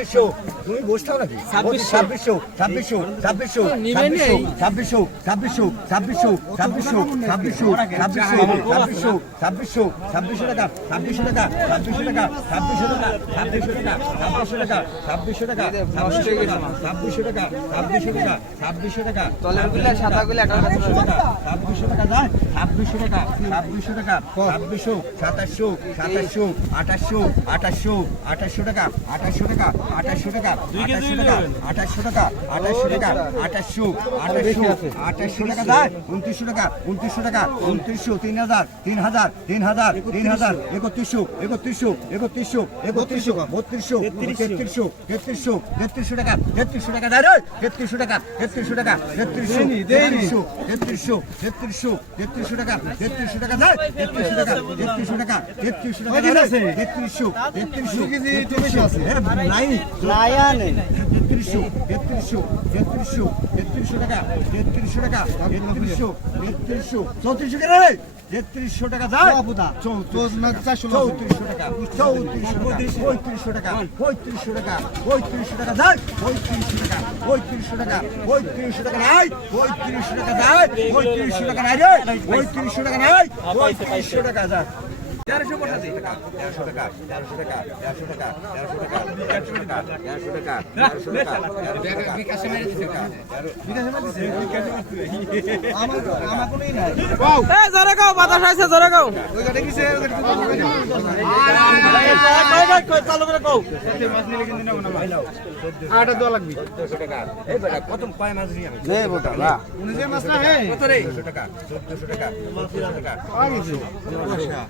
3200 তুমি বসতাও নাকি 2600 2600 2600 2600 2600 2600 2600 2600 2600 2600 টাকা 2600 টাকা 2600 টাকা 2600 টাকা 2600 টাকা 2600 টাকা 2600 টাকা 2600 টাকা 2600 টাকা 2600 টাকা তলেরগুলা সাদাগুলা 1800 টাকা 2600 টাকা যায় 2600 টাকা 2600 টাকা 2600 2700 2700 2800 2800 2800 টাকা 2800 টাকা 2800 টাকা 2800 টাকা 2800 টাকা 2800 টাকা 2800 2800 টাকা যায় 2900 টাকা 2900 টাকা 2900 3000 3000 3000 3000 3100 3100 3100 3100 3200 3300 3300 টাকা 3300 টাকা যায় রে 3300 টাকা 3300 টাকা 3300 3300 টাকা 3300 টাকা যায় 3300 টাকা 3300 টাকা 3300 টাকা 3300 কেজি তুমি আছে নাই লায়ানে 3300 টাকা 3300 টাকা 3300 3400 কেন রে 3300 টাকা যায় 3400 টাকা 3500 টাকা 3500 টাকা 3500 টাকা যায় 3500 টাকা 3500 টাকা নাই 3500 টাকা যায় 3500 টাকা নাই রে 3500 টাকা নাই 3500 টাকা যায় 1300 টাকা 1300 টাকা 1300 টাকা 1300 টাকা 1300 টাকা 1300 টাকা 1300 টাকা 1300 টাকা বিকাশে মেরে দিছে বিকাশে মেরে দিছে আমার কোনই নাই এই জোরে গাও বাতাস আইছে জোরে গাও ওই গাড়ি কিছে ওই গাড়ি কই চালু করে কও মাছ নিলে কিন্তু নাও না ভাই নাও 8 দেওয়া লাগবে 1400 টাকা এই বেটা কত পায় মাছ নিয়ে আমি নে বেটা না উনি মাছ না হে কত রে 1400 টাকা 1400 টাকা 1400 টাকা আগেছে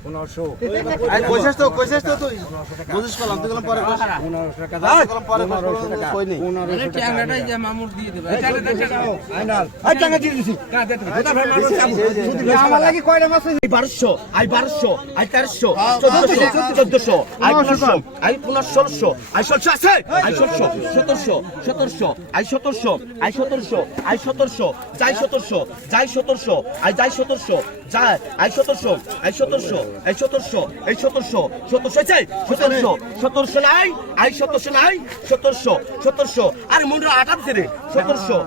1500 আই কইছস তো তুই বুঝিস কলাম তুই গেলাম পরে 1500 টাকা দাও গেলাম পরে 1500 টাকা কই নি 1500 টাকা ট্যাংরাটাই যে মামুর দিয়ে দেবে আইনাল আই টাকা দিয়ে দিছি কা দে এটা ভাই মাছ সুদি আমার লাগি কয়টা মাছ 1200 I 1300 I 1400 I 1500 I 1600 I 1600 আছে আই 1700 আই 1700 আই 1700 আই 1700 যাই 1700 যাই 1700 আই যাই 1700 যাই আই 1700 আই 1700 আই 1700 এই 1700 চাই 1700 নাই আই 1700 নাই 1700 আর মুন্ডা 18 রে 1700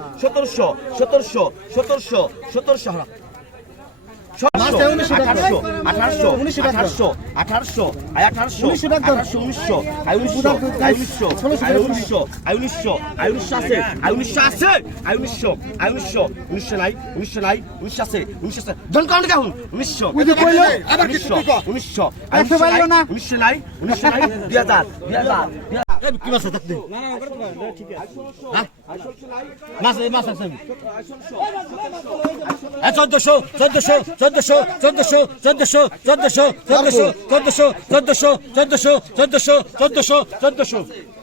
কি মাছ থাকতে না না ঠিক আছে মাছ মাছ আছে 1400